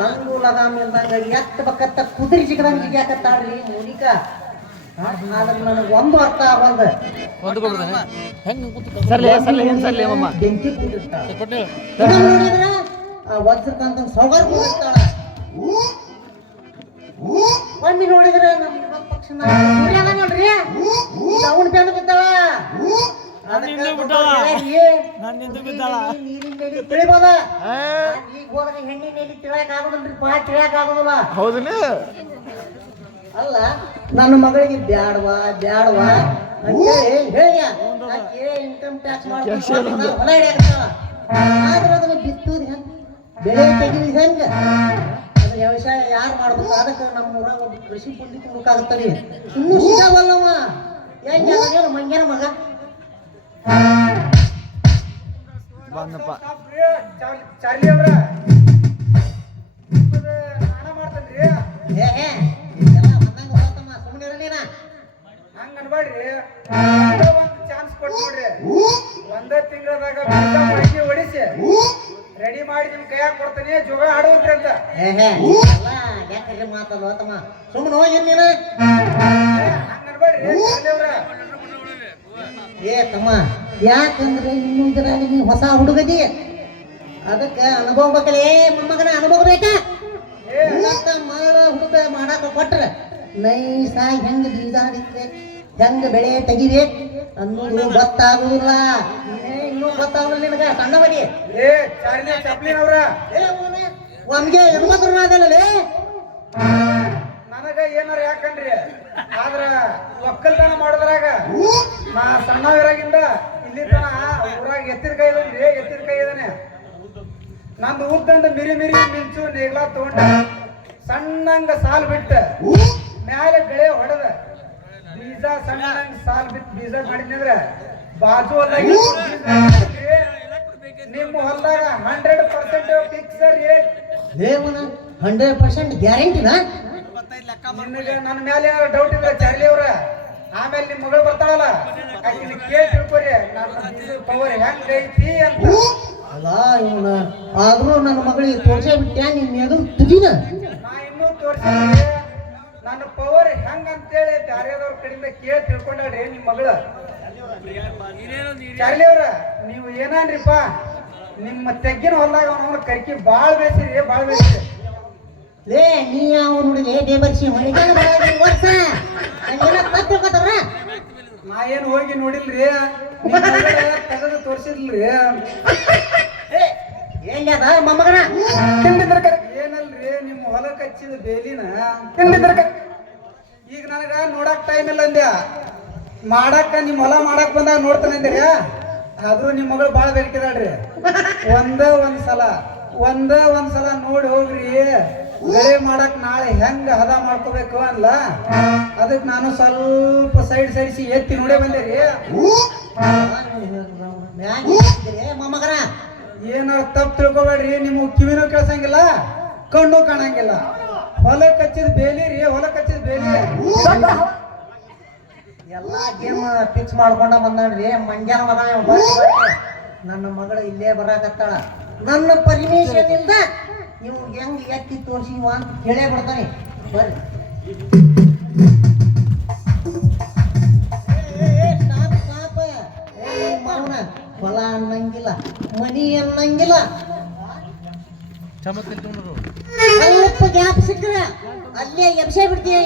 ಲಂಗು ಲಗಾಮ್ ಇಲ್ದಂಗ ಎತ್ತ ಬಕ್ಕತ್ತ ಕುದುರೆ ಸಿಕ್ಕದಂಗ ಜಿಗ್ಯಾಕತ್ತಾಳ್ರಿ ಮುನಿಕ. ಆದ್ರೆ ನನಗೆ ಒಂದು ಅರ್ಥ ಆಗಲ್ದ. ಬೆಂಕಿ ಕೂತಿರ್ತಾಳ ನೋಡಿದ್ರ ವಜ್ರಕಾಂತ ಸೌಗರ್ ಕೂತಿರ್ತಾಳ. ಒಮ್ಮೆ ನೋಡಿದ್ರೆ ನಮ್ಮ ವಿರೋಧ ಪಕ್ಷ ನೋಡ್ರಿ ಅವನ ಬೆನ್ನು ಬಿದ್ದಾಳ. ತಿಳಿಬೋದ ಈಗ ಹೋದ್ರೆ ಹೆಣ್ಣಿನ ಎಲ್ಲಿ ತಿಳಿಯಕ್ ಆಗುದಿಲ್ರಿ, ತಿಳಿಯಕ್ ಆಗುದಿಲ್ಲ. ಹೌದನ ಅಲ್ಲ ನನ್ನ ಮಗಳಿಗೆ ಬ್ಯಾಡವಾ ಬ್ಯಾಡವಾ ಅಂತೇಳಿ ಹೇಳ ಇನ್ಕಮ್ ಟ್ಯಾಕ್ಸ್ ಮಾಡ್ಕೊಂಡು ಹೊಲ ಹಿಡಿಯಾಕತ್ತಾಳ. ಆದ್ರೆ ಅದನ್ನ ಬಿತ್ತುದು ಹೆಂಗ, ಬೆಳೆ ತೆಗಿಯುದು ಹೆಂಗ, ಅದನ್ನ ವ್ಯವಸಾಯ ಯಾರು ಮಾಡ್ಬೇಕು? ಅದಕ್ಕೆ ನಮ್ಮ ಊರಾಗ ಒಬ್ಬ ಕೃಷಿ ಪಂಡಿತ ಹುಡುಕಾಗುತ್ತದೆ. ಇನ್ನೂ ಸಿಗವಲ್ಲವ. ಹೆಂಗ ಮಂಗ್ಯಾನ ಮಗ ಬಂದಪ್ಪ ಚಾರ್ಲಿ ಅವ್ರ ಸ್ನಾನ ಮಾಡ್ತೇನ್ರಿ. ಹಂಗ ಅನ್ಬೇಡ್ರಿ, ಒಂದು ಚಾನ್ಸ್ ಕೊಟ್ಟು ನೋಡ್ರಿ. ಒಂದೇ ತಿಂಗಳದಾಗ ಬೀಜ ಹೊಡಿಸಿ ರೆಡಿ ಮಾಡಿ ನಿಮ್ ಕೈಯಾಗ ಕೊಡ್ತೇನೆ, ಜೋಗ ಆಡುವಂತ್ರಿ ಅಂತ. ಮಾತಮ್ಮ ಸುಮ್ಮನೆ ಹೋಗಿ ನೀನ ಹಂಗ ಅನ್ಬೇಡ್ರಿ ಚಾರ್ಲಿ ಅವ್ರ. ಏ ತಮ್ಮ, ಯಾಕಂದ್ರೆ ಇನ್ನು ಇದರಲ್ಲಿ ನೀವು ಹೊಸ ಹುಡುಗದಿ, ಅದಕ್ಕೆ ಅನುಭವ ಬೇಕಲ್ಲೇ ಮೊಮ್ಮಗನ ಅನುಭವ ಬೇಕಾ? ಮರಳ ಹುಡುಗ ಮಾಡಾಕ ಕೊಟ್ರ ನೈಸಾಗಿ ಹೆಂಗ ಬೀಜ ಹಡಿದ್ರೆ ಹೆಂಗ ಬೆಳೆ ತೆಗಿಬೇಕು ಅನ್ನೋದು ಗೊತ್ತಾಗುದಿಲ್ಲ. ಇನ್ನೂ ಗೊತ್ತಾಗಲ್ಲ ನಿನಗ ಸಣ್ಣ ಬಡಿ. ಏ ಚಾರ್ಲಿ ಚಾಪ್ಲಿನ್ ಅವ್ರ, ಒಮ್ಗೆ ಹೆಣ್ಮಕ್ಳು ಅದಲ್ಲೇ ನನಗ ಏನಾರ ಯಾಕಂದ್ರಿ, ಆದ್ರ ಒಕ್ಕಲ್ತನ ಮಾಡೋದ್ರಾಗ ನಾ ಸಣ್ಣವರಾಗಿಂದ ಇಲ್ಲಿ ತನ ಊರಾಗ ಎತ್ತಿದ ಕೈ ಇದನ್ರಿ, ಎತ್ತಿದ ಕೈ ಇದಾನೆ. ನಂದು ಉದ್ದಂದ ಮಿರಿ ಮಿರಿ ಮಿಂಚು ನೇಗ್ಲ ತಗೊಂಡ ಸಣ್ಣಂಗ ಸಾಲ್ ಬಿಟ್ಟ ಮ್ಯಾಲೆ ಗಳೆ ಹೊಡೆದ ಬೀಜ ಸಣ್ಣಂಗ ಸಾಲ್ ಬಿಟ್ಟು ಬೀಜ ಮಾಡಿದ್ನಿಂದ್ರ ಬಾಜು ಹೊಲ್ದಾಗ ನಿಮ್ಮ ಹೊಲ್ದಾಗ 100% ಫಿಕ್ಸ್ ರೇಟ್. 100% ಗ್ಯಾರಂಟಿನಾ? ನಿನಗೆ ನನ್ನ ಮೇಲೆ ಏನಾರ ಡೌಟ್ ಇದ್ರೆ ಚಾರ್ಲಿ ಅವ್ರ, ಆಮೇಲೆ ನಿಮ್ ಮಗಳು ಬರ್ತಾಳಲ್ಲ ಆಕಿನ ಕೇಳಿ ತಿಳ್ಕೊರಿ ನನ್ನ ಪವರ್ ಹೆಂಗ್ ಐತಿ ಅಂತ. ಅಲ್ಲ ಇವನ ಆದ್ರೂ ನನ್ನ ಮಗಳಿಗೆ ತೋರ್ಸೇ ಬಿಟ್ಟ್ಯಾ ನಿನ್ ಎದುರು ತುದಿನ? ನಾ ಇನ್ನೂ ತೋರ್ಸಿದ್ರೆ ನನ್ನ ಪವರ್ ಹೆಂಗ್ ಅಂತೇಳಿ ಬ್ಯಾರೆದವ್ರ ಕಡೆಯಿಂದ ಕೇಳಿ ತಿಳ್ಕೊಂಡ್ರಿ ನಿಮ್ ಮಗಳು. ಚಾರ್ಲಿ ಅವ್ರ, ನೀವು ಏನನ್ರಿಪ್ಪ ನಿಮ್ಮ ತೆಗ್ಗಿನ ಹೊಲ್ದಾಗ ಅವನ ಕರ್ಕಿ ಬಾಳ್ ಬೇಸಿರಿ, ಬಾಳ್ ಬೇಸಿರಿ. ಲೇ ನೀ ಯಾವ ಹುಡುಗಿ ದೇವರ್ಷಿ ಹೊಲಿಗೆ ವರ್ಷ ತಿಳ್ಕೊತಾರ? ನಾ ಏನ್ ಹೋಗಿ ನೋಡಿಲ್ರಿ, ತೆಗೆದು ತೋರ್ಸಿದ್ಲ್ರಿ. ಏನ್ಯಾದ ಮೊಮ್ಮಗನ ಏನಲ್ರಿ ನಿಮ್ಮ ಹೊಲಕ್ಕೆ ಹಚ್ಚಿದ ಬೇಲಿನ ಈಗ ನನಗ ನೋಡಕ್ ಟೈಮ್ ಇಲ್ಲ ಅಂದ್ಯ, ಮಾಡಾಕ ನಿಮ್ ಹೊಲ ಮಾಡಾಕ್ ಬಂದಾಗ ನೋಡ್ತಾನೆ ಅಂದ್ರಿ. ಆದ್ರೂ ನಿಮ್ ಮಗಳು ಬಾಳ ಬೇಕಿದಾಳ್ರಿ. ಒಂದೇ ಒಂದ್ಸಲ ನೋಡಿ ಹೋಗ್ರಿ. ಬೆಳೆ ಮಾಡಕ್ ನಾಳೆ ಹೆಂಗ ಹದ ಮಾಡ್ಕೋಬೇಕು ಅಲ್ಲ, ಅದಕ್ಕೆ ನಾನು ಸ್ವಲ್ಪ ಸೈಡ್ ಸರಿಸಿ ಎತ್ತಿ ನೋಡೇ ಬಂದೇರಿ. ಮೊಮ್ಮಗನ ಏನಾರ ತಪ್ಪು ತಿಳ್ಕೊಬೇಡ್ರಿ, ನಿಮ್ಮ ಕಿವಿನೂ ಕೇಳ್ಸಂಗಿಲ್ಲ, ಕಣ್ಣು ಕಾಣಂಗಿಲ್ಲ. ಹೊಲಕ್ಕೆ ಹಚ್ಚಿದ ಬೇಲಿ ರೀ, ಹೊಲಕ್ಕೆ ಹಚ್ಚಿದ ಬೇಲಿ. ಎಲ್ಲಾ ಗೇಮ್ ಫಿಕ್ಸ್ ಮಾಡ್ಕೊಂಡ ಬಂದ್ರಿ ಮಂಜಾನ ಮಗ. ನನ್ನ ಮಗಳು ಇಲ್ಲೇ ಬರಾಕತ್ತಾಳ. ನನ್ನ ಪರ್ಮಿಷನ್ ಇಲ್ದ ನೀವು ಹೆಂಗ್ ಎತ್ತಿ ತೋರ್ಸಿವ ಅಂತ ಕೇಳೇ ಬಿಡ್ತಾನೆ. ಬರ್ರಿ ಮಾವನ ಹೊಲ ಅನ್ನಂಗಿಲ್ಲ, ಮನಿ ಅನ್ನಂಗಿಲ್ಲ. ಸ್ವಲ್ಪ ಗ್ಯಾಪ್ ಸಿಕ್ಕ್ರ ಅಲ್ಲೇ ಎಬ್ಸೇ ಬಿಡ್ತೀಯ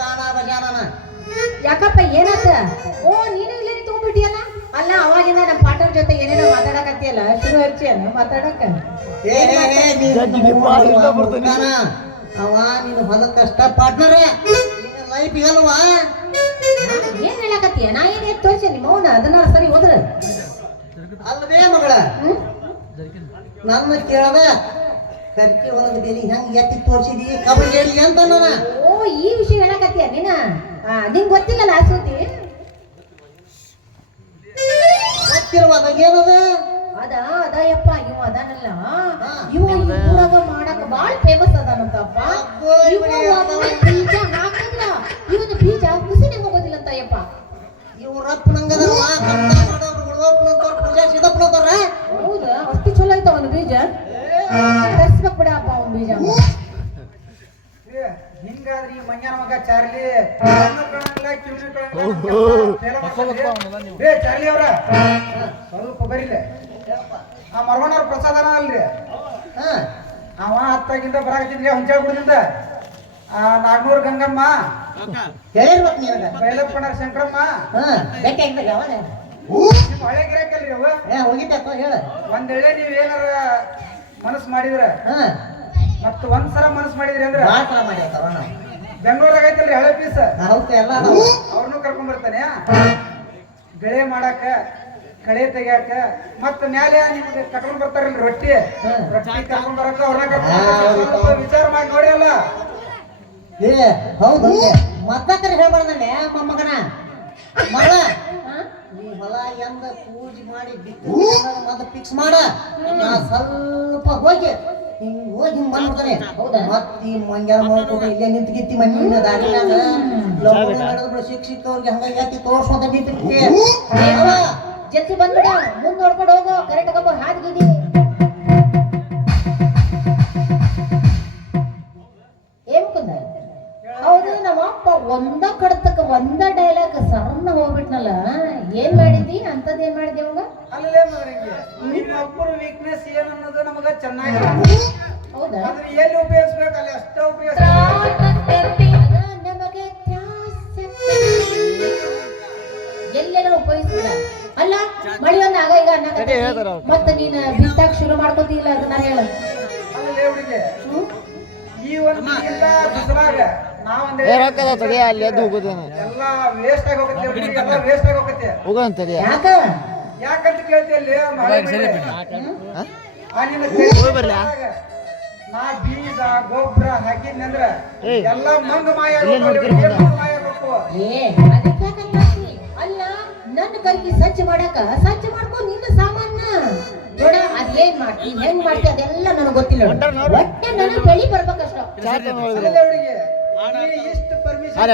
ದಾನ ಬಜಾನನ. ಯಾಕಪ್ಪ ಏನಾತ? ಓ ನೀನು ಇಲ್ಲೇ ತಗೊಂಡ್ಬಿಟ್ಟಿಯಲ್ಲ. ಅಲ್ಲ ಅವಾಗಿಂದ ನಮ್ಮ ಪಾಟರ್ ಜೊತೆ ಏನೇನೋ ಮಾತಾಡಕತ್ತಿಯಲ್ಲ, ಶುರು ಹಚ್ಚಿಯಲ್ಲ ಮಾತಾಡಕ. ಅವ ನೀನು ಹೊಲಕ್ಕಷ್ಟ ಪಾರ್ಟ್ನರ್, ಲೈಫ್ ಅಲ್ವಾ? ಏನ್ ಹೇಳಕತ್ತೀಯ? ನಾ ಏನ್ ಎತ್ ತೋರ್ಸಿ ನಿಮ್ಮ ಮೌನ ಅದನ್ನ ಸರಿ ಹೋದ್ರ ಅಲ್ವೇ ಮಗಳ. ನನ್ನ ಕೇಳದ ಕರ್ಕಿ ಹೊಲದ ಬೇಲಿ ಹೆಂಗ್ ಎತ್ತಿ ತೋರ್ಸಿದಿ ಕಬಡ್ಡಿ ಹೇಳಿ ಅಂತ ನಾನ. ಓ ಈ ವಿಷಯ ಹೇಳಕತ್ತೀಯ ನೀನ? ನಿಂಗ್ ಗೊತ್ತಿಲ್ಲಲ್ಲ ಆ ಸುದ್ದಿ? ಗೊತ್ತಿಲ್ವ ಅದಾಗೇನದ? ಅದಯಪ್ಪ ಇವ ಅದಾನಲ್ಲ, ಇವ ಊರಾಗ ಮಾಡಕ ಬಾಳ ಫೇಮಸ್ ಅದಾನಂತಪ್ಪ. ಬೀಜ ಹಾಕಿದ್ರ ಇವನ ಬೀಜ ಕುಸಿನ ಹೋಗೋದಿಲ್ಲ ಅಂತ ಯಪ್ಪ. ಇವ್ರಪ್ಪ ನಂಗದಲ್ವಾ ಮಾಡೋರು ಉಳ್ವಪ್ಪನಂತವ್ರು ಪೂಜಾ ಸಿದ್ದಪ್ಪನಂತವ್ರ. ಹೌದಾ ಅಷ್ಟು ಚಲೋ ಆಯ್ತಾ ಒಂದು ಬೀಜ ತರ್ಸ್ಬೇಕ್ ಬಿಡಪ್ಪ ಅವ್ನ ಬೀಜ ಏ, ಹಿಂಗಾದ್ರೆ ಈ ಮಂಗ್ಯಾನ ಮಗ ಚಾರ್ಲಿ ಕಣ್ಣು ಕಾಣಂಗಿಲ್ಲ, ಕಿವಿನೂ ಕಾಣಂಗಿಲ್ಲ, ಏ ಚಾರ್ಲಿ ಅವ್ರ ಸ್ವಲ್ಪ ಬರಿಲೆ ಆ ಮರವಣ್ಣವ್ರ ಪ್ರಸಾದನ ಅಲ್ರಿ ಹಾ ಅವ ಹತ್ತಾಗಿಂದ ಬರಾಕತ್ತಿದ್ರಿ ಹುಂಚಾಗುಡದಿಂದ ಆ ನಾಗ್ನೂರ್ ಗಂಗಮ್ಮ ಹೇಳಿರ್ಬೇಕು ನಿನಗ ಬೈಲಪ್ಪಣ್ಣ ಶಂಕರಮ್ಮ ಹಾ ಗಟ್ಟಿ ಆಗ್ಬೇಕು ಅವನ ನಿಮ್ ಹಳೆ ಗಿರಾಕಲ್ರಿ ಅವ ಹೋಗಿದ್ದಪ್ಪ ಹೇಳ ಒಂದ್ ವೇಳೆ ನೀವ್ ಏನಾರ ಮನಸ್ಸು ಮಾಡಿದ್ರ ಹಾ ಮತ್ತ ಒಂದ್ಸಲ ಮನಸ್ಸು ಮಾಡಿದ್ರಿ ಅಂದ್ರ ಭಾಳ ಸಲ ಮಾಡ್ಯಾವ ನಾವು ಬೆಂಗಳೂರಾಗ ಐತಲ್ರಿ ಹಳೆ ಪೀಸ್ ಹೌದು ಎಲ್ಲ ಅದಾವ. ಅವ್ರನ್ನೂ ಕರ್ಕೊಂಡ್ ಬರ್ತಾನೆ ಬೆಳೆ ಮಾಡಾಕ ಕಳೆ ತೆಗ್ಯಾಕ ಮತ್ತ ಮ್ಯಾಲೆ ನಿಮ್ಗೆ ಕರ್ಕೊಂಡ್ ಬರ್ತಾರಲ್ರಿ ರೊಟ್ಟಿ ಕರ್ಕೊಂಡ್ ಬರಕ ಅವ್ರನ್ನ ಕರ್ಕೊಂಡ್ ವಿಚಾರ ಮಾಡಿ ನೋಡಿ ಅಲ್ಲ ಏ ಹೌದು ಮತ್ತಕರ ಹೇಳ್ಬಾರ್ದಲ್ಲೇ ಮೊಮ್ಮಗನ ಮಗಳ ನೀ ಹೊಲ ಎಂದ ಪೂಜೆ ಮಾಡಿ ಬಿತ್ತು ಮತ್ತ ಫಿಕ್ಸ್ ಮಾಡ ನಾ ಸ್ವಲ್ಪ ಹೋಗಿ ಹಿಂಗ್ ಹೋಗಿ ಹಿಂಗ್ ಬಂದ್ಬಿಡ್ತಾನೆ ಹೌದಾ ಮತ್ತ ಈ ಮಂಗ್ಯಾರ ಮಾಡ್ಕೊಂಡು ಇಲ್ಲೇ ನಿಂತು ಗಿತ್ತಿ ಮಣ್ಣಿನ ದಾರಿನಾಗ ನಡೆದ್ಬಿಡು ಶಿಕ್ಷಕ ಅವ್ರಿಗೆ ಹಂಗಾಗಿ ಹಾಕಿ ತೋರ್ಸ್ಕೊಂತ ನಿಂತಿರ್ತೀವಿ ಜಲ್ದಿ ಬಂದ್ಬಿಡ ಮುಂದ್ ನೋಡ್ಕೊಂಡು ಹೋಗು ಕರೆಕ್ಟ್ ಕಬ್ಬ ಹಾದ್ಗಿದಿ ಏನ್ ಕುಂದ ಹೌದು ನಮ್ಮ ಅಪ್ಪ ಒಂದ ಕಡತಕ್ಕ ಒಂದ ಡೈಲಾಗ್ ಸಣ್ಣ ಹೋಗ್ಬಿಟ್ನಲ್ಲ ಏನ್ ಮಾಡಿದಿ ಅಂತದ್ ಏನ್ ಮಾಡಿದಿ ಅವಾಗ ಅಲ್ಲೇ ಮಗನಿಗೆ ನಿಮ್ಮ ಅಪ್ಪರ ವೀಕ್ನೆಸ್ ಏನ್ ಅನ್ನೋದು ನಮಗ ಚೆನ್ನಾಗಿ ಹೌದಾ ಆದ್ರೆ ಎಲ್ಲಿ ಉಪಯೋಗಿಸ್ಬೇಕು ಅಲ್ಲಿ ಅಷ್ಟೇ ಉಪಯೋಗಿಸ ನಮಗೆ ಎಲ್ಲೆಲ್ಲ ಉಪಯೋಗಿಸ್ಬಿಡ ಅಲ್ಲ ಮಳಿ ಒಂದ್ ಆಗ ಈಗ ಮತ್ತೆ ನೀನ್ ಬಿತ್ತಾಕ್ ಶುರು ಮಾಡ್ಕೋತಿಲ್ಲ ಅದನ್ನ ಹೇಳ ಅಲ್ಲೇ ಹುಡುಗಿ ಈ ಒಂದು ಇಲ್ಲ ಬಿಸಿಲಾಗ ನಾವೊಂದ್ ಎಲ್ಲ ವೇಸ್ಟ್ ಆಗಿ ಹೋಗುತ್ತೆ ಹುಡುಗಿ ಎಲ್ಲ ವೇಸ್ಟ್ ಆಗಿ ಹೋಗುತ್ತೆ ಯಾಕ ಯಾಕಂತ ಕೇಳ್ತಿ ಅಲ್ಲಿ ಮಳೆ ಆ ನಿನ್ನ ನಾ ಬೀಜ ಗೊಬ್ಬರ ಹಾಕಿದ್ನಂದ್ರ ಎಲ್ಲ ಮಂಗ ಮಾಯ ಆಗ್ಬೇಕು ಏ ಅದಕ್ಕೆ ಯಾಕಂತ ಅಲ್ಲ ನನ್ನ ಕೈಗೆ ಸಜ್ಜ ಮಾಡಾಕ ಸಜ್ಜ ಮಾಡ್ಕೊ ನಿನ್ನ ಸಾಮಾನ ನೋಡ ಅದೇನ್ ಮಾಡ್ತಿ ಹೆಂಗ್ ಮಾಡ್ತಿ ಅದೆಲ್ಲ ನನಗೆ ಗೊತ್ತಿಲ್ಲ ಒಟ್ಟೆ ನನಗೆ ಬೆಳಿ ಬರ್ಬೇಕಷ್ಟ ಹುಡುಗಿ ಇಷ್ಟು ಪರ್ಮಿಷನ್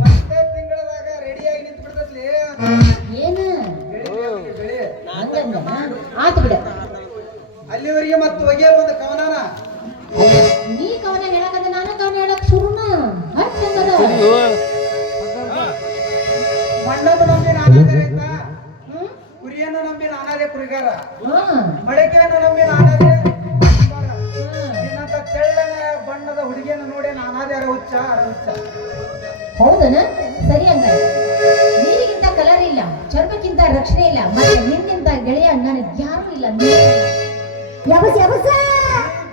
ಒಂದೇ ತಿಂಗಳದಾಗ ರೆಡಿಯಾಗಿ ನಿಂತು ಬಿಡ್ತೈತ್ಲಿ ಏನ ಬೆಳಿ ಹಂಗಂದ ಆತು ಬಿಡ ಅಲ್ಲಿವರೆಗೆ ಮತ್ತೆ ಒಗೆಯಲ್ಲ ಒಂದು ಕವನಾನ ನೀ ಕವನ ಹೇಳಕಂದ ನಾನು ಕವನ ಹೇಳಕ್ ಶುರುನ ಹಚ್ಚಂದದ ಮಣ್ಣನ್ನು ನಂಬಿ ನಾನಾದರೆ ಆಯ್ತಾ ಕುರಿಯನ್ನು ನಂಬಿ ನಾನಾದೇ ಕುರಿಗಾರ ಮಡಕೆಯನ್ನು ನಂಬಿ ನಾನಾದೇ ನಿನ್ನಂತ ತೆಳ್ಳನ ಬಣ್ಣದ ಹುಡುಗಿಯನ್ನು ನೋಡಿ ನಾನಾದೇ ಅರಹುಚ್ಚ ಹೌದನ ಸರಿ ಹಂಗ ನೀರಿಗಿಂತ ಕಲರ್ ಇಲ್ಲ ಚರ್ಮಕ್ಕಿಂತ ರಕ್ಷಣೆ ಇಲ್ಲ ಮತ್ತೆ ನಿನ್ನಿಂತ ಗೆಳೆಯ ನನಗೆ ಯಾರು ಇಲ್ಲ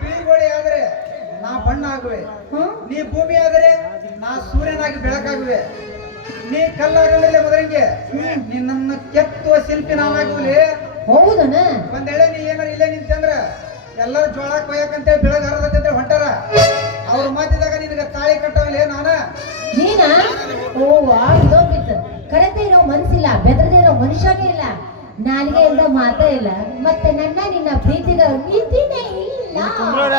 ಬೀಳ್ಗೋಡೆ ಆದ್ರೆ ನಾ ಬಣ್ಣ ಆಗುವೆ ನೀ ಭೂಮಿ ಆದರೆ ನಾ ಸೂರ್ಯನಾಗಿ ಬೆಳಕಾಗುವೆ ನೀ ಕಲ್ಲಾಗಲಿಲ್ಲ ಮೊದಲಿಗೆ ನಿನ್ನ ಕೆತ್ತುವ ಶಿಲ್ಪಿ ನಾನಾಗುವಲಿ ಹೌದನ ಒಂದ್ ವೇಳೆ ನೀ ಏನಾರ ಇಲ್ಲೇ ನಿಂತಂದ್ರ ಎಲ್ಲರೂ ಜೋಳ ಕೊಯ್ಯಕಂತೇಳಿ ಬೆಳಗ್ಗೆ ಹರದಂತೇಳಿ ಹೊಂಟಾರ ಅವ್ರ ಮಾತಿದಾಗ ನಿನಗೆ ತಾಳಿ ಕಟ್ಟವಲ್ಲ ನಾನ ನೀನ ಓ ಆಡೋಗ್ಬಿಟ್ಟು ಕರೆದೇ ಇರೋ ಮನ್ಸಿಲ್ಲ ಬೆದರದೇ ಇರೋ ಮನುಷ್ಯನೇ ಇಲ್ಲ ನಾಲಿಗೆ ಇಲ್ದ ಮಾತೇ ಇಲ್ಲ ಮತ್ತೆ ನನ್ನ ನಿನ್ನ ಪ್ರೀತಿಗ ಮಿತಿನೇ ಇಲ್ಲ ನೋಡಿ,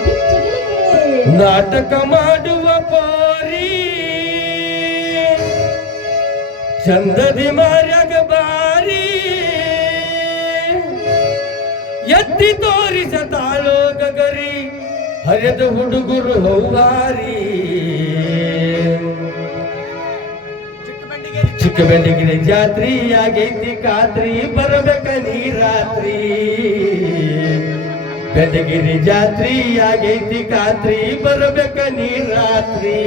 ಗಿಚ್ಚಗಿಲಿಗೆ. ನಾಟಕ ಮಾಡುವ ಪೋರಿ ಚಂದದಿ ಮಾರ್ಯಾಗ ಬಾರಿ ಎತ್ತಿ ತೋರಿಸ ತಾಳೋ ಗಗರಿ ಹರಿದ ಹುಡುಗರು ಹೌವಾರಿ ಚಿಕ್ಕಬೆಂಡಿಗಿರಿ ಜಾತ್ರಿ ಆಗೈತಿ ಖಾತ್ರಿ ಬರಬೇಕ ನೀ ರಾತ್ರಿ ಬೆಂಡಗಿರಿ ಜಾತ್ರಿ ಆಗೈತಿ ಖಾತ್ರಿ ಬರಬೇಕ ನೀ ರಾತ್ರಿ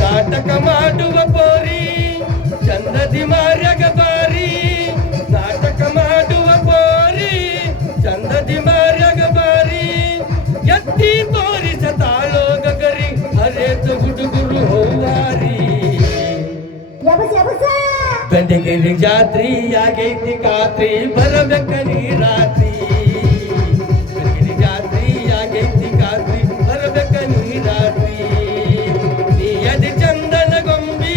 ನಾಟಕ ಮಾಡುವ ಪೋರಿ ಬೆಳಗಿರಿ ಜಾತ್ರಿ ಆಗೈತಿ ಖಾತ್ರಿ ಬರಬೇಕ ನೀ ರಾತ್ರಿ ಬೆಳಗಿರಿ ಜಾತ್ರಿ ಆಗೈತಿ ಖಾತ್ರಿ ಬರಬೇಕ ನೀ ರಾತ್ರಿ ನೀ ಅದಿ ಚಂದನ ಗೊಂಬಿ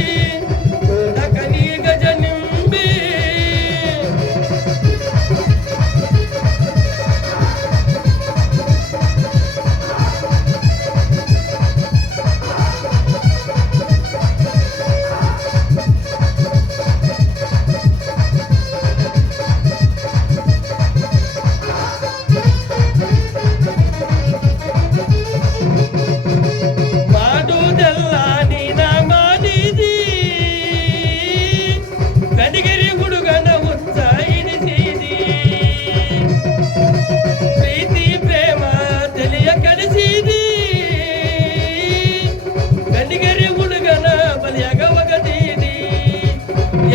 ನೋಡಕ ನೀ ಗಜ ನಿಂಬಿ ಮಾಡುವುದೆಲ್ಲ ನೀನ ಮಾಡಿದಿ ಗಡಿಗೆರಿ ಹುಡುಗನ ಹುಚ್ಚ ಇಡಿಸಿದಿ ಪ್ರೀತಿ ಪ್ರೇಮ ತಲೆಯ ಕಡಿಸಿದಿ ಗಡಿಗೆರಿ ಹುಡುಗನ ಬಲಿಯಾಗ ಒಗದೀದಿ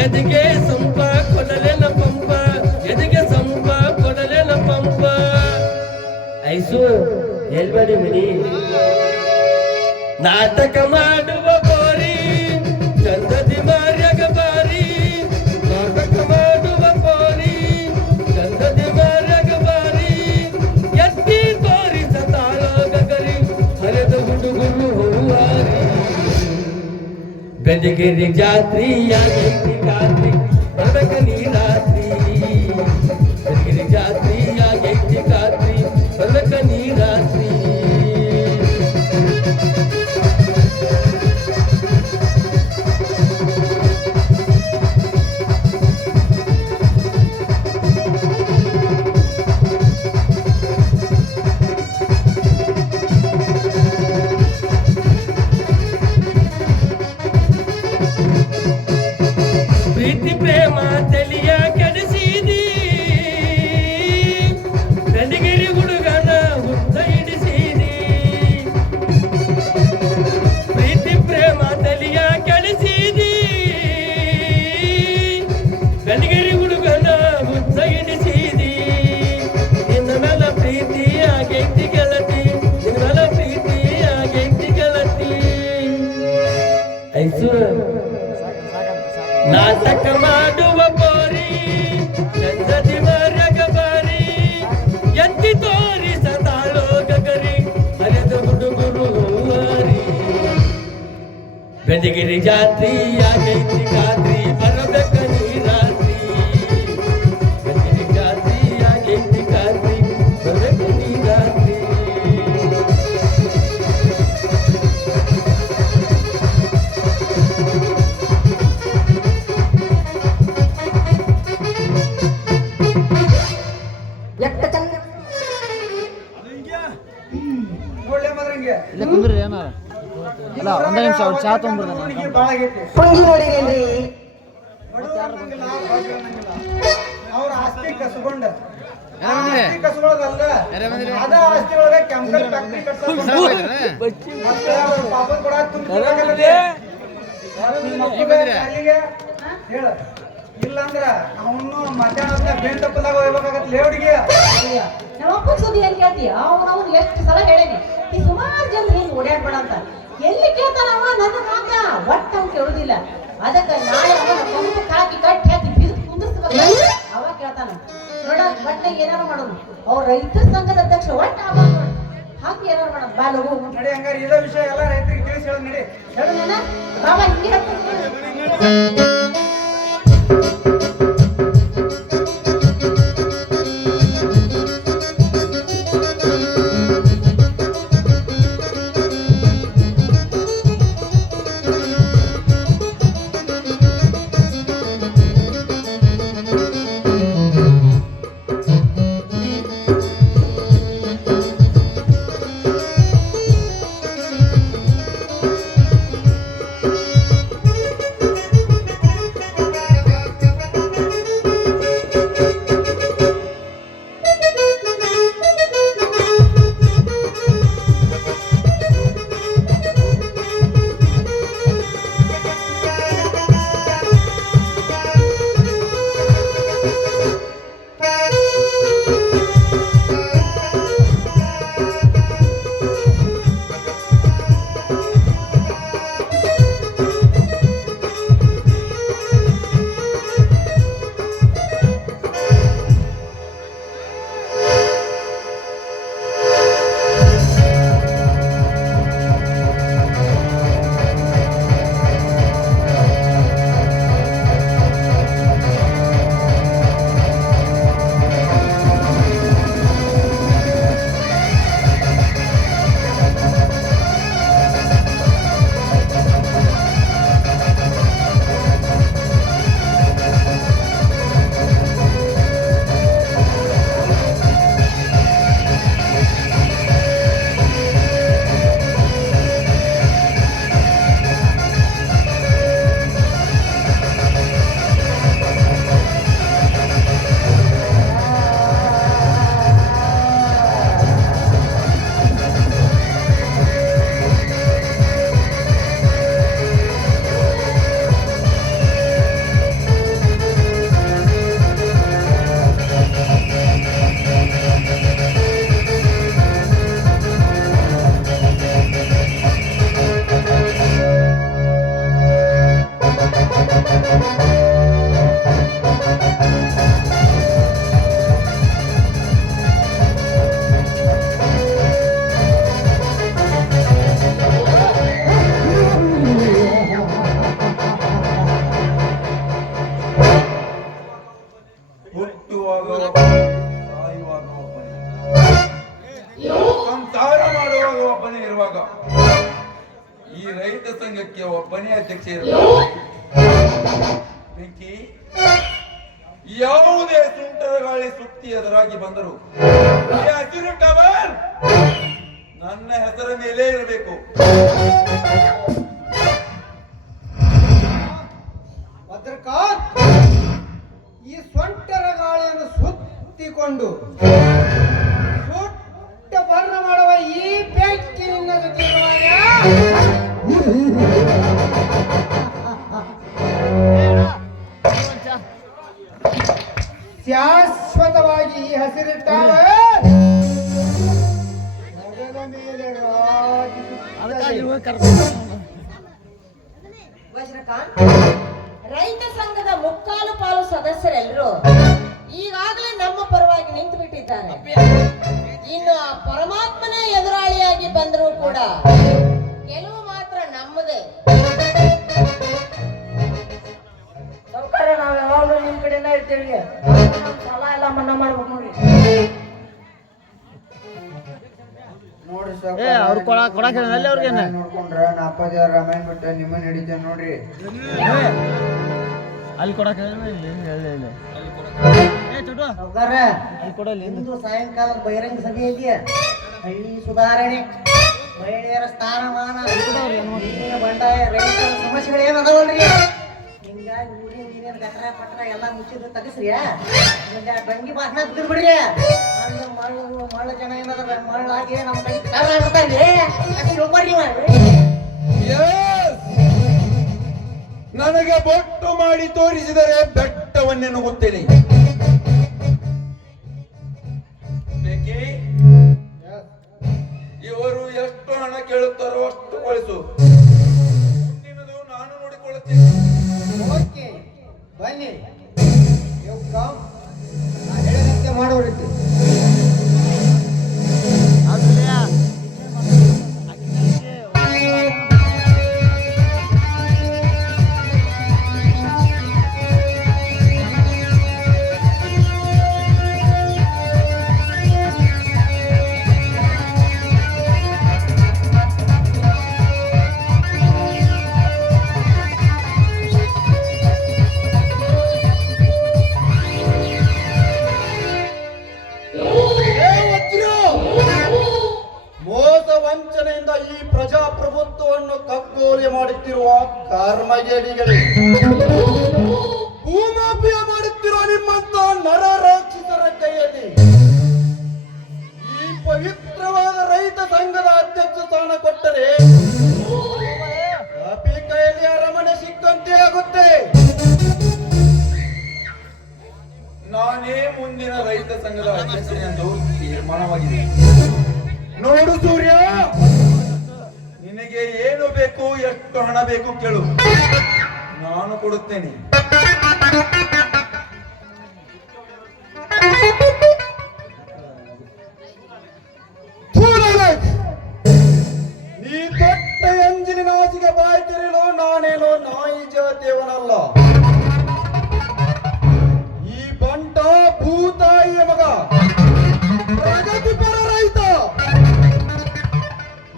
ಎದೆಗೆ ಸಂಪ ಕೊಡಲೆನ ಪಂಪ ಎದೆಗೆ ಸಂಪ ಕೊಡಲೆನ ಪಂಪ ಐಸು ಎಲ್ಬಡಿ ಮನಿ ನಾಟಕ ಮಾಡುವ ಬೋರಿ ಚಂದದಿ ಮಾರ್ಯಗ ಬಾರಿ ನಾಟಕ ಮಾಡುವ ಬೋರಿ ಚಂದದಿ ಮಾರ್ಯಗ ಬಾರಿ ಎತ್ತಿ ತೋರಿಸ ತಾಳಗರಿ ಹರಿದ ಹುಡುಗರು ಹೂವಾರಿ ಬೆಳಗಿರಿ ಜಾತ್ರಿ ಆಗೈತಿ ಖಾತ್ರಿ ಬರ್ಬೇಕ ನೀ ರಾತ್ರಿ ಬೆಳಗಿರಿ ಜಾತ್ರಿ ಆಗೈತಿ ಖಾತ್ರಿ ಬರ್ಬೇಕ ನೀ ರಾತ್ರಿ ಪ್ರೀತಿ ಪ್ರೇಮ ತಲಿಯ ಕೆಡಿಸಿದಿ ಗಡಿಗೆರಿ ಹುಡುಗನ ಹುತ್ತ ಹಿಡಿಸಿದಿ ಪ್ರೀತಿ ಪ್ರೇಮ ತಲಿಯ ಕೆಡಿಸಿದಿ ಗಡಿಗೆರಿ ಹುಡುಗನ ಹುತ್ತ ಹಿಡಿಸಿದಿ ನಿನ್ನ ಮೇಲೆ ಪ್ರೀತಿ ಆಗೈತಿ ಗೆಳತಿ ನಿನ್ನ ಮೇಲೆ ಪ್ರೀತಿ ಆಗೈತಿ ಗೆಳತಿ ಐಸು ನಾಟಕ ಮಾಡುವ ಬೋರಿ ಚಂದದಿ ಮರಗ ಬಾರಿ ಎತ್ತಿ ತೋರಿಸ ತಾಳೋ ಗಗರಿ ಹರಿದ ಹುಡುಗರು ಹೂವಾರಿ ಬೆಳಗಿರಿ ಜಾತ್ರಿ ಆಗೈತಿ ಖಾತ್ರಿ ಬರಬೇಕ ನೀ ರಾತ್ರಿ ಬೆಳಗಿರಿ ಜಾತ್ರಿ ಆಗೈತಿ ಖಾತ್ರಿ ಬರಬೇಕ ನೀ ರಾತ್ರಿ ಎಷ್ಟ ಚಂದ ನೋಡ್ಲೆ ಮದ್ರಂಗೆ ಇಲ್ಲ ಕುಂದ್ರಿ ಏನಾರ ಅಲ್ಲ ಒಂದೇ ನಿಮಿಷ ಅವ್ರು ಚಾ ತೊಗೊಂಡ್ಬಿಡ್ತಾನೆ ಭಾಳ ಆಗೈತಿ ಪುಂಗಿ ನೋಡಿರೇನ್ರಿ ಅವ್ರ ಆಸ್ತಿ ಕಸ್ಕೊಂಡ ಬಂದ್ರಿ? ಆಸ್ತಿ ಕಸ್ಕೊಳ್ಳೋದಲ್ಲ ಯಾರೇ ಬಂದ್ರಿ? ಅದ ಆಸ್ತಿ ಒಳಗೆ ಕೆಮಿಕಲ್ ಫ್ಯಾಕ್ಟರಿ ಮತ್ತೆ ಅವ್ರ ಪಾಪದ ಕೂಡ ಹೇಳ ಇಲ್ಲಂದ್ರ ಅವನು ಮಧ್ಯಾಹ್ನ ಬೇನ್ ತಪ್ಪದಾಗ ಹೋಗ್ಬೇಕಾಗತ್ತೆ ಲೇವಡಿಗೆ ನಮ್ಮ ಅಪ್ಪನ ಸುದ್ದಿ ಏನ್ ಕೇಳ್ತೀಯ ಅವ್ನು ಎಷ್ಟು ಸಲ ಹೇಳೇನಿ ಈ ಸುಮಾರು ಜನ ಹಿಂಗ್ ಓಡಾಡ್ಬೇಡ ಅಂತ ಎಲ್ಲಿ ಕೇಳ್ತಾನವ ನನ್ನ ಮಾತ ಒಟ್ಟ ಅವ್ನು ಕೇಳುದಿಲ್ಲ ಅದಕ್ಕೆ ನಾಳೆ ಅವನ ಕೊಂಬು ಹಾಕಿ ಕಟ್ಟಿ ಹಾಕಿ ಬಿದ್ದು ಕುಂದಿಸ್ಬೇಕು ಅವಾಗ ಕೇಳ್ತಾನ ನೋಡ ಒಟ್ಟಾಗ ಏನಾರು ಮಾಡೋದು ಅವ್ರ ರೈತ ಸಂಘದ ಅಧ್ಯಕ್ಷ ಒಟ್ಟ ಆಗ್ಬಾರ್ದು ನೋಡು ಹಾಕಿ ಏನಾರು ಮಾಡೋದು ಬಾ ಲಗು ನಡಿ ಹಂಗಾರೆ ಇದೇ ವಿಷಯ ಎಲ್ಲ ರೈತರಿಗೆ ತಿಳಿಸಿ ಹೇಳೋದು ನಡಿ ಹೇಳು ನಾನ ಬಾಬಾ ಹಿಂಗೆ ಹೇಳ್ತೀನಿ ಹುಟ್ಟುವಾಗ ಒಬ್ಬನೇ, ಸಾಯುವಾಗ ಒಬ್ಬನೇ, ಸಂಸಾರ ಮಾಡುವಾಗ ಒಬ್ಬನೇ ಇರುವಾಗ ಈ ರೈತ ಸಂಘಕ್ಕೆ ಒಬ್ಬನೇ ಅಧ್ಯಕ್ಷ ಇರಬೇಕು. ಬೆಂಕಿ, ಯಾವುದೇ ಸುಂಟರ ಗಾಳಿ ಸುತ್ತಿ ಎದುರಾಗಿ ಬಂದರು ಈ ಹಸಿರು ಟವರ್ ನನ್ನ ಹೆಸರ ಮೇಲೆ ಇರಬೇಕು. ಭದ್ರಕಾಂತ್, ಈ ಸೊಂಟರ ಗಾಳಿಯನ್ನು ಸುತ್ತಿಕೊಂಡು ಸುಟ್ಟ ಬರ್ಣ ಮಾಡುವ ಈ ಬೆಂಕಿ ನಿನ್ನ ಜೊತೆ ಇರುವಾಗ ಶಾಶ್ವತವಾಗಿ ಈ ಹಸಿರಿಟ್ಟಾಗ ನಗದ ಮೇಲೆ ರಾಜಿಸುತ್ತದೆ. ವಜ್ರಕಾಂತ್, ರೈತ ಸಂಘದ ಮುಕ್ಕಾಲು ಪಾಲು ಸದಸ್ಯರೆಲ್ಲರೂ ಈಗಾಗಲೇ ನಮ್ಮ ಪರವಾಗಿ ನಿಂತು ಬಿಟ್ಟಿದ್ದಾರೆ. ಇನ್ನು ಆ ಪರಮಾತ್ಮನೇ ಎದುರಾಳಿಯಾಗಿ ಬಂದರೂ ಕೂಡ ಕೆಲವು ಮಾತ್ರ ನಮ್ಮದೇ. ಸೌಕರ್ಯ ನಾವ್ ಯಾವಾಗಲೂ ನಿಮ್ ಕಡೆನ ಇರ್ತೀವಿ. ಸಾಲ ಎಲ್ಲ ಮನ್ನಾ ಮಾಡ್ಬೇಕು ನೋಡ್ರಿ. ನೋಡ್ರಿ ಏ ಅವ್ರು ಕೊಡಕ್ಕೆ ಅಲ್ಲಿ ಅವ್ರಿಗೇನ ನೋಡ್ಕೊಂಡ್ರ ನಾ ಅಪ್ಪಾಜಿ ರಾಮಾಯಣ ಬಿಟ್ಟು ನಿಮ್ಮನ್ನ ಹಿಡಿತೇನೆ ನೋಡ್ರಿ. ಅಲ್ಲಿ ಕೊಡಕ್ಕೆ ಇಲ್ಲಿ ಏ ಚುಟು ಸೌಕರ್ಯ, ಅಲ್ಲಿ ಕೊಡಲಿ ಇಂದು ಸಾಯಂಕಾಲದ ಬಹಿರಂಗ ಸಭೆಯಲ್ಲಿ ಹಳ್ಳಿ ಸುಧಾರಣೆ, ಮಹಿಳೆಯರ ಸ್ಥಾನಮಾನ, ನೀರಿನ ಬಂಡಾಯ, ರೈತರ ಸಮಸ್ಯೆಗಳು ಏನ್ ಅದಾವಲ್ರಿ, ಹಿಂಗಾಗಿ ಊರಿನ ನೀರಿನ ಗಟ್ರ ಪಟ್ರ ಎಲ್ಲ ಮುಚ್ಚಿದ್ರು ತೆಗಸ್ರಿ. ಬಂಗಿ ಭಾಷಣ ಬಿಡ್ರಿ. ಅಂದ್ರೆ ಮಳ್ಳ ಜನ ಏನದ ಮಳ್ಳಾಗಿ ನಮ್ಮ ಕೈ ನನಗೆ ಬೊಟ್ಟು ಮಾಡಿ ತೋರಿಸಿದರೆ ಬೆಟ್ಟವನ್ನೇ ನುಗ್ಗುತ್ತೇನೆ. ಬೇಕಿ, ಇವರು ಎಷ್ಟು ಹಣ ಕೇಳುತ್ತಾರೋ ಅಷ್ಟು ಕಳಿಸು. ನಿನ್ನದು ನಾನು ನೋಡಿಕೊಳ್ಳುತ್ತೇನೆ. ಓಕೆ, ಬನ್ನಿ. ಹೇಳಿದಂತೆ ಮಾಡೋರಿತ್ತು. ವಂಚನೆಯಿಂದ ಈ ಪ್ರಜಾಪ್ರಭುತ್ವವನ್ನು ಕಗ್ಗೋಲೆ ಮಾಡುತ್ತಿರುವ ಕರ್ಮಗೇಡಿಗಳೇ, ಭೂಮಾಫಿಯ ಮಾಡುತ್ತಿರುವ ನಿಮ್ಮಂತ ನರ ರಾಕ್ಷಸರ ಕೈಯಲ್ಲಿ ಈ ಪವಿತ್ರವಾದ ರೈತ ಸಂಘದ ಅಧ್ಯಕ್ಷ ಸ್ಥಾನ ಕೊಟ್ಟರೆ ಕಾಪಿ ಕೈಯಲ್ಲಿ ಅರಮನೆ ಸಿಕ್ಕಂತೆ ಆಗುತ್ತೆ. ನಾನೇ ಮುಂದಿನ ರೈತ ಸಂಘದ ಅಧ್ಯಕ್ಷನೆಂದು ತೀರ್ಮಾನವಾಗಿದೆ. ನೋಡು ಸೂರ್ಯ, ನಿನಗೆ ಏನು ಬೇಕು, ಎಷ್ಟು ಹಣ ಬೇಕು ಕೇಳು, ನಾನು ಕೊಡುತ್ತೇನೆ. ನೀ ದೊಡ್ಡ ಎಂಜಿನ ಆಚೆಗೆ ಬಾಯಿ ತೆರೆಯಲು ನಾನೇನೋ ನಾಯಿ ಜಾತಿಯವನಲ್ಲ. ಈ ಬಂಟ ಭೂತಾಯಿಯ ಮಗ, ಪ್ರಗತಿಪರ ರೈತ.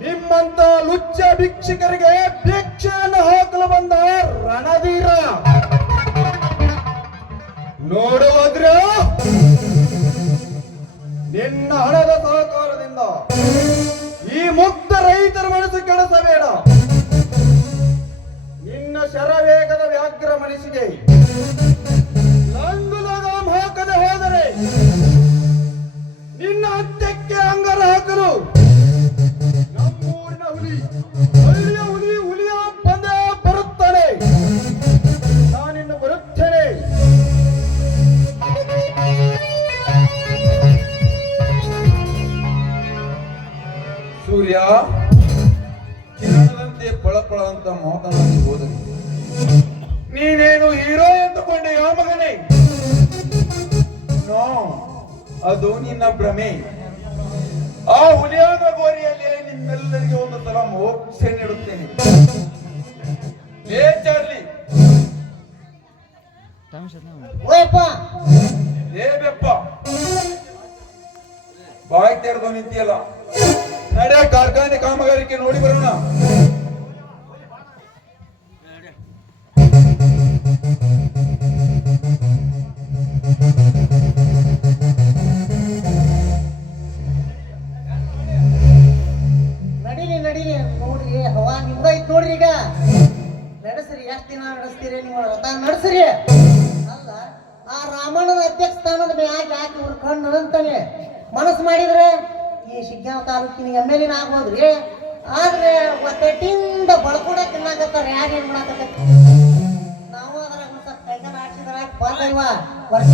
ನಿಮ್ಮಂತ ಲುಚ್ಚ ಭಿಕ್ಷುಕರಿಗೆ ಭಿಕ್ಷೆಯನ್ನು ಹಾಕಲು ಬಂದ ರಣಧೀರ. ನೋಡುವುದ್ರ ನಿನ್ನ ಹಣದ ಸಹಕಾರದಿಂದ ಈ ಮುಕ್ತ ರೈತರ ಮನಸ್ಸು ಕೆಡಿಸಬೇಡ. ನಿನ್ನ ಶರವೇಗದ ವ್ಯಾಘ್ರ ಮನಸ್ಸಿಗೆ ಲಂಗು ಲಗಾಮ್ ಹಾಕದೆ ಹೋದರೆ ನಿನ್ನ ಹತ್ಯಕ್ಕೆ ಅಂಗಾರ ಹಾಕಲು ನಮ್ಮೂರಿನ ಹುಲಿ, ಹಳ್ಳಿಯ ಹುಲಿ, ಹುಲಿಯ ಬಂದೇ ಬರುತ್ತಾನೆ. ನಾನಿನ್ನು ಬರುತ್ತೇನೆ. ಸೂರ್ಯ ಕಿರಣದಂತೆ ಪಳಪಳ ಅಂತ ಮಾತನಾಡಿ ಹೋದರೆ ನೀನೇನು ಹೀರೋ ಎಂದುಕೊಂಡೆ ಯಾವ ಮಗನೇ? ನೋ, ಅದು ನಿನ್ನ ಭ್ರಮೆ. ಆ ಹುಲಿಯಾದ ಗೋರಿಯಲ್ಲಿ ನಿಮ್ಮೆಲ್ಲರಿಗೆ ಒಂದು ಸಲ ಮೋಕ್ಷ ನೀಡುತ್ತೇನೆ. ಏ ಚಾರ್ಲಿ, ಓಯಪ್ಪ, ಬಾಯ್ ತೆರೆದು ನಿಂತಿಯಲ್ಲ, ನಡೆ ಕಾರ್ಖಾನೆ ಕಾಮಗಾರಿಕೆ ನೋಡಿ ಬರೋಣ. ನಡೀರಿ ನಡೀರಿ ನೋಡ್ರಿ, ಹವಾ ನಿಮ್ದ ಐತ್ ನೋಡ್ರಿ. ಈಗ ನಡೆಸ್ರಿ, ಎಷ್ಟು ದಿನ ನಡೆಸ್ತೀರಿ ನೀವು ರಥ ನಡೆಸ್ರಿ. ಅಲ್ಲ, ಆ ರಾಮಣ್ಣನ ಅಧ್ಯಕ್ಷ ಸ್ಥಾನದ ಮ್ಯಾಗ ಯಾಕೆ ಇವ್ರ ಕಣ್ಣು ಅಂತಾನೆ ಮನಸ್ಸು ಮಾಡಿದ್ರೆ ಈ ಶಿಗ್ಗಾಂವ ತಾಲೂಕಿನ MLA ಆಗ್ಬೋದ್ರಿ. ಆದ್ರೆ ಒತ್ತಟ್ಟಿಂದ ಬಳ್ಕೊಡ ತಿನ್ನಾಕತ್ತಾರ. ಯಾರೇನ್ ಮಾಡಾಕತ್ತ ನಾವು ಅದ್ರಾಗ ಒಂದ್ ಸ್ವಲ್ಪ ಕೈಗಾಲ ಆಡ್ಸಿದ್ರ ಬಂದೈವ ವರ್ಷ